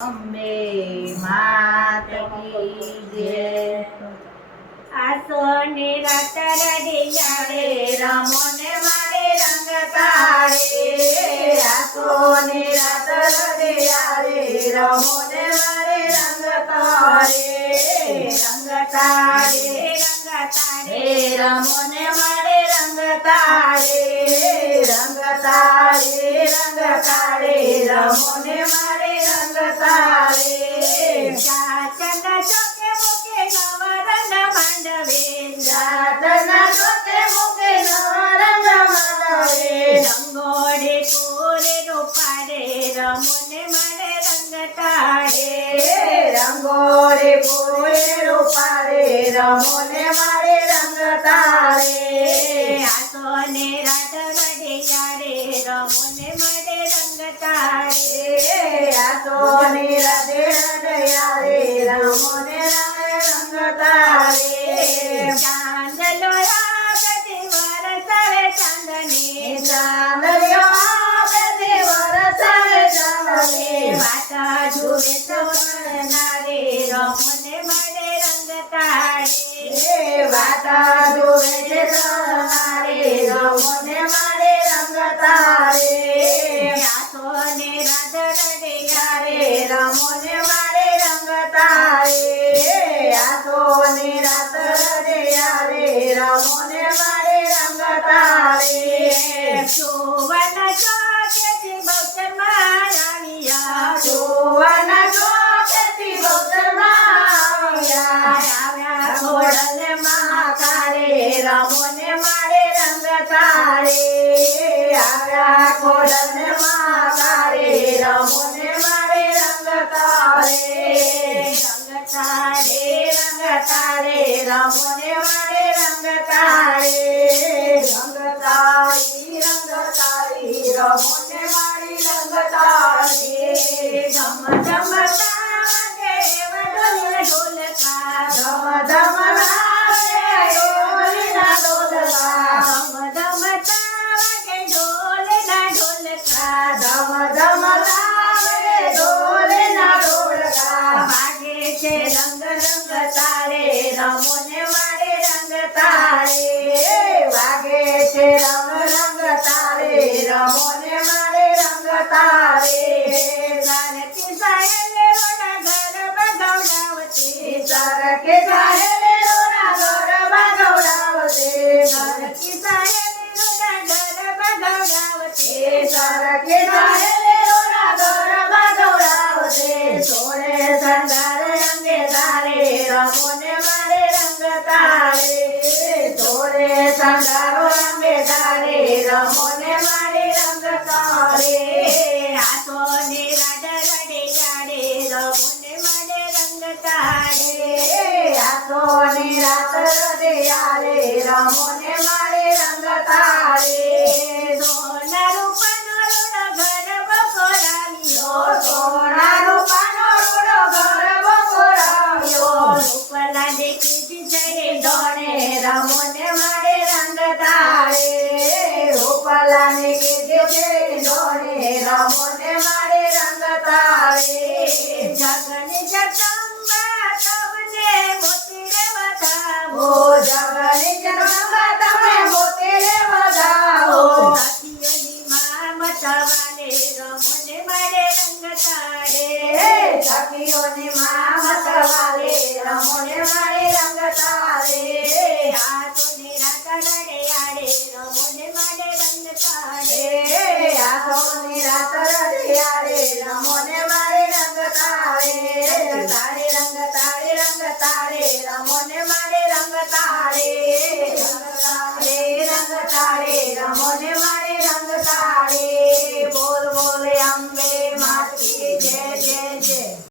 અંબે માત કી જય। આસો ને રાત રડિયારે રમો ને મારે રંગ તારે, આસો ને રાત રડિયારે રમો ને મારે રંગ તારે, રંગ તારે રમો ને મારે રંગ તારે, રંગ તારે રમો ને મારે રંગ તારે। જાતના ચોકે મૂકે નવા રંગ માંડવે, જાતના ચોકે મૂકે નવા રંગ માંડવે, રંગોળે કોરે રૂપારે રમો ને મારે રંગ તારે, રંગોળે કોરે રૂપારે રમો ને મારે રંગ તારે। આસો ને રાત રડિયારે રમો ને મારે રંગ તારે, આસો ને રાધે રડિયારે રમો ને મારે રંગ તારે। ચાંદલો રાગતી વરસાવે ચાંદની, ચાંદલિયો આવે વરસાવે ચાંદને, માતા જુએ સવરનારે રમો ને મારે રંગ તારે, વાતા જોવે છે સનારે રમો ને મારે રંગ તારે। આસો ને રાત રડિયારે રમો ને મારે રંગ તારે, આસો ને રાત રડિયારે રમો ને મારે રંગ તારે। સુવર્ણ ચોકેથી બહુચરમાં આવ્યા, જોવાના ચોકેથી બહુચરમાં આવ્યા, આવ્યા ખોડલ મહાકાળે રમો ને મારે રંગ તારે, આવ્યા ખોડલ મહાકાળે રમો ને મારે રંગ તારે। રંગ તારે રમો ને મારે રંગ તારે, રંગ તારી રમો ને મારી રંગ તારે। ધમ ધમ તારે વડોલના ઢોલકા, ધમ ધમ લાગે ડોલીના ઢોલકા, ધમ ધમ તારે ઢોલના ઢોલકા, ધમ ધમ લાગે ડોલીના ઢોલકા। વાગે છે રંગ રંગ તારે રમો ને મારે રંગ તારે, વાગે છે રંગ રંગ તારે રમો ને મારે રંગ તારે। સારથી સાયલે રોના ગરબા ગવડાવતી, સરકે સાહેલે રોના ગરબા ગવડાવશે, સારથી સાયલે રોના ગરબા ગવડાવતી, સરકે સાહેલે રોના ગરબા ગવડાવશે। સોળે શણગાર અંગે તારે રમો ને મારે રંગ તારે, સોળે શણગારો અંગે તારે રમો ને મારે રંગ તારે। આસો ને રાત રડિયારે રમો ને મારે રંગ તારે, આસો ને રાત રડિયારે રમો ને મારે રંગ તારે। સોના રૂપાનો રૂડો ગરબો કોરાવ્યો, સોના રૂપાનો રૂડો ગરબો કોરાવ્યો, રૂપલા દેખી જય દોડે રમો ને મારે રંગ તારે, રૂપલાને કીધું છે દોડે રમો ને મારે રંગ તારે। જગને જગદંબા તમને મોતી રે વધાવો, ઓ જગની જગદંબા તમે મોતે રે વધાવો, સખીઓની માં મતવાલે રમો ને મારે રંગ તારે, સખીઓની માં મતવાલે રમો ને મારે રંગ તારે। આસો ને રાત રડિયારે રમો ને મારે રંગ તારે, આસો ની રાત રડિયારે રમો ને મારે રંગ તારે, તારે રંગ તારે રમો ને મારે રંગ તારે।